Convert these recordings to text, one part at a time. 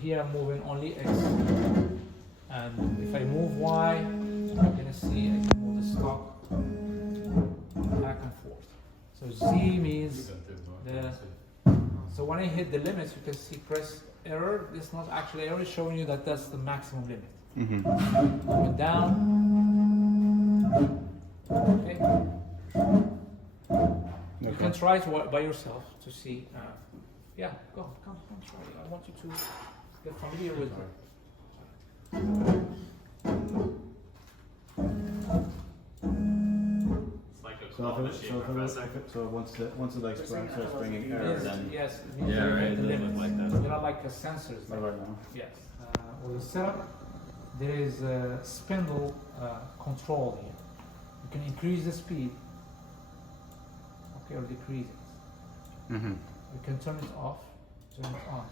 here I'm moving only X, and if I move Y, you're gonna see I can move the stock back and forth. So Z means the. So when I hit the limits, you can see press error. This is not actually error; it's showing you that that's the maximum limit. Going down. Okay. You can try it by yourself to see. Yeah, come try it. I want you to get familiar with it. It's like a claw machine, Professor. So once it like starts bringing error, then Yes, Yeah, right. the limit Like that. They're not like sensors. right now. Yes. With the setup, there is a spindle control here. You can increase the speed, okay, or decrease it. You can turn it off, turn it on.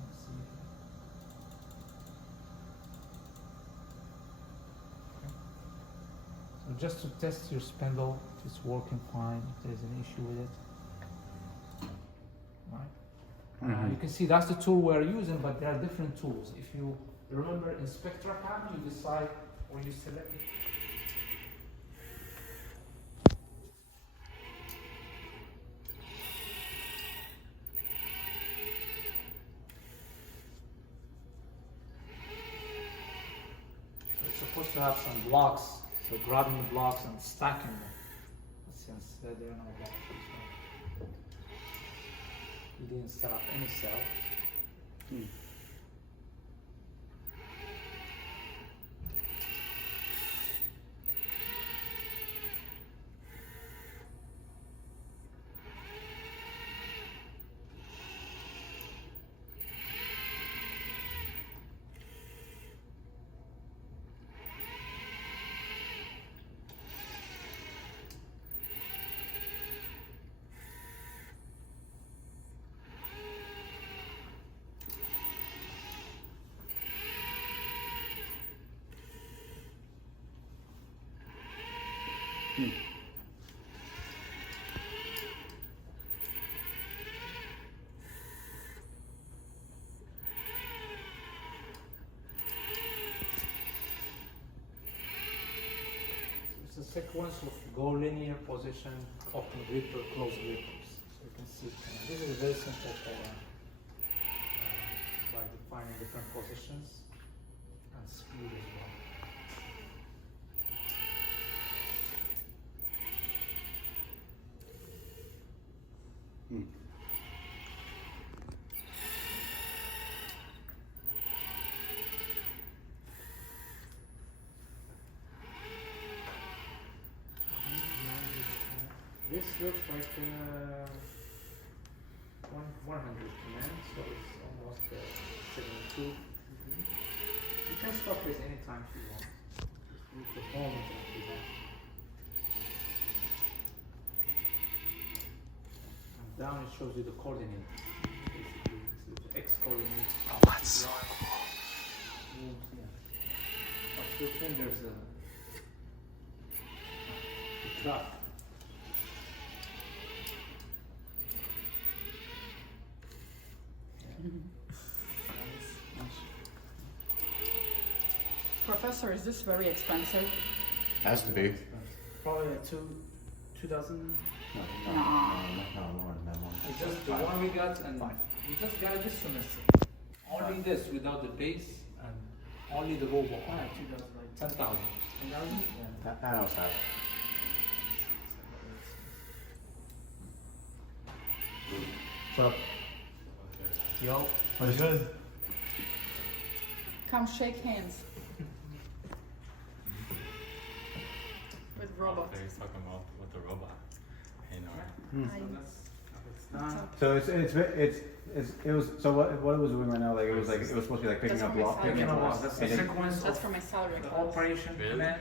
Let's see. Okay. So just to test your spindle, if it's working fine, if there's an issue with it. Right. You can see that's the tool we're using, but there are different tools. If you remember in SpectraCam, you decide or you select it. It's supposed to have some blocks, so grabbing the blocks and stacking them. Since there are no blocks. You didn't set up any cell. It's a sequence of go linear position, open gripper, close grippers. So you can see this is very simple by defining different positions and speed as well. This looks like 100 commands, so it's almost 72. You can stop this anytime if you want. Just move the phone if you want. And down it shows you the coordinates. Basically, this is the X coordinates. Oh, that's so cool. But your fingers graph. Professor, is this very expensive? Has to be. Probably like 2,000. No, more than that one. It's just the one we got, and we just got it this semester. Only this without the base and only the robot. Oh, yeah, 2,000. Like 10,000. 10,000? Yeah. I also have it. What's up? Yo. What is good? Come shake hands with robot. He's talking about with the robot. Hey, Nora. So it was so what it was doing right now, like it was supposed to be like picking That's up what blocks, we picking up said. blocks. That's and the then- sequence That's of for my salary the class. operation Really? command.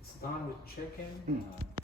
It's done with chicken. Hmm.